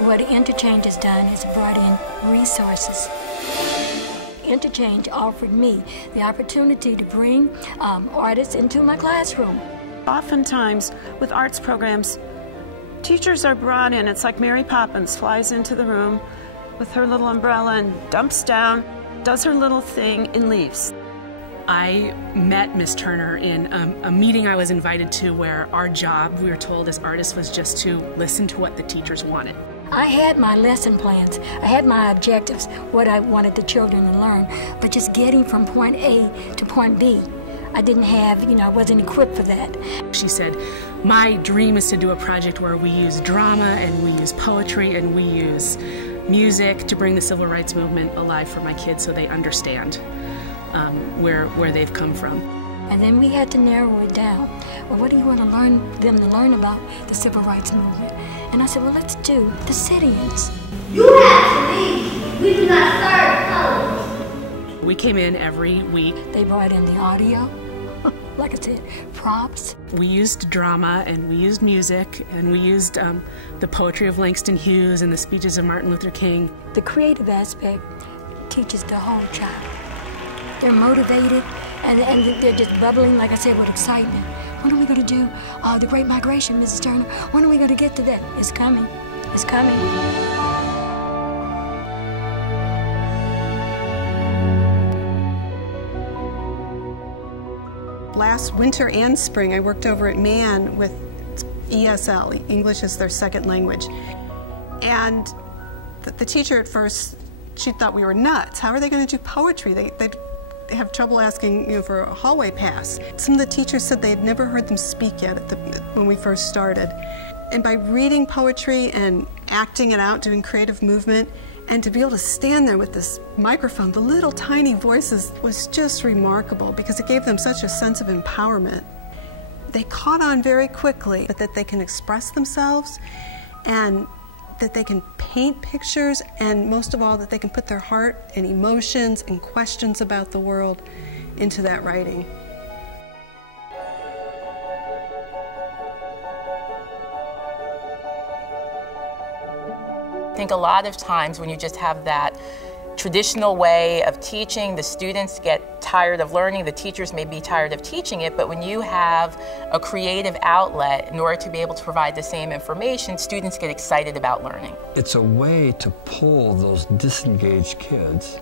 What Interchange has done is brought in resources. Interchange offered me the opportunity to bring artists into my classroom. Oftentimes, with arts programs, teachers are brought in. It's like Mary Poppins flies into the room with her little umbrella and dumps down, does her little thing, and leaves. I met Miss Turner in a meeting I was invited to where our job, we were told as artists, was just to listen to what the teachers wanted. I had my lesson plans, I had my objectives, what I wanted the children to learn, but just getting from point A to point B, I didn't have, I wasn't equipped for that. She said, my dream is to do a project where we use drama and we use poetry and we use music to bring the civil rights movement alive for my kids so they understand where they've come from. And then we had to narrow it down. Well, what do you want them to learn about the civil rights movement? And I said, well, let's do the sit-ins. You have to leave. We do not serve colors. We came in every week. They brought in the audio, like I said, props. We used drama and we used music and we used the poetry of Langston Hughes and the speeches of Martin Luther King. The creative aspect teaches the whole child. They're motivated and they're just bubbling, like I said, with excitement. When are we going to do the Great Migration, Mrs. Turner? When are we going to get to that? It's coming. It's coming. Last winter and spring, I worked over at Mann with ESL, English as their second language. And the teacher at first, she thought we were nuts. How are they going to do poetry? They'd have trouble asking for a hallway pass. Some of the teachers said they had never heard them speak yet when we first started. And by reading poetry and acting it out, doing creative movement, and to be able to stand there with this microphone, the little tiny voices, was just remarkable because it gave them such a sense of empowerment. They caught on very quickly that they can express themselves and that they can paint pictures, and most of all, that they can put their heart and emotions and questions about the world into that writing. I think a lot of times when you just have that traditional way of teaching, the students get tired of learning, the teachers may be tired of teaching it, but when you have a creative outlet in order to be able to provide the same information, students get excited about learning. It's a way to pull those disengaged kids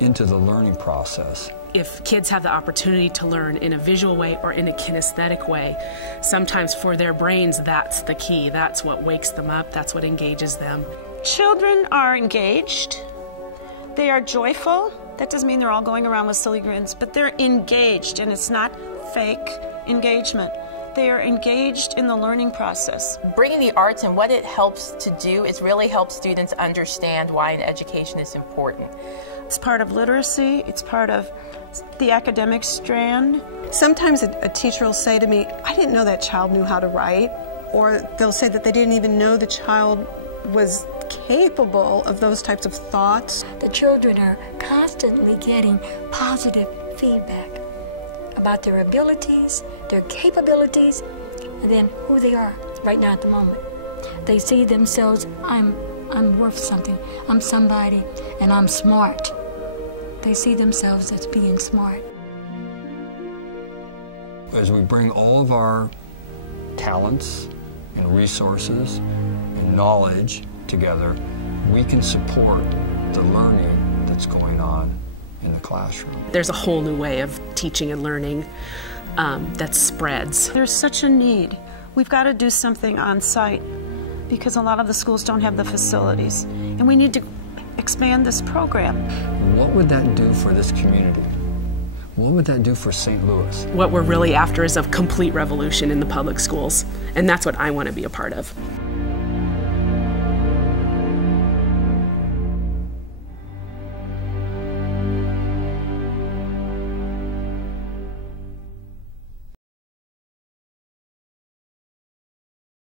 into the learning process. If kids have the opportunity to learn in a visual way or in a kinesthetic way, sometimes for their brains that's the key. That's what wakes them up, that's what engages them. Children are engaged. They are joyful. That doesn't mean they're all going around with silly grins, but they're engaged, and it's not fake engagement. They are engaged in the learning process. Bringing the arts and what it helps to do is really help students understand why an education is important. It's part of literacy. It's part of the academic strand. Sometimes a teacher will say to me, I didn't know that child knew how to write, or they'll say that they didn't even know the child was capable of those types of thoughts. The children are constantly getting positive feedback about their abilities, their capabilities, and then who they are right now at the moment. They see themselves, I'm worth something, I'm somebody, and I'm smart. They see themselves as being smart. As we bring all of our talents and resources and knowledge together, we can support the learning that's going on in the classroom. There's a whole new way of teaching and learning that spreads. There's such a need. We've got to do something on site because a lot of the schools don't have the facilities, and we need to expand this program. What would that do for this community? What would that do for St. Louis? What we're really after is a complete revolution in the public schools, and that's what I want to be a part of.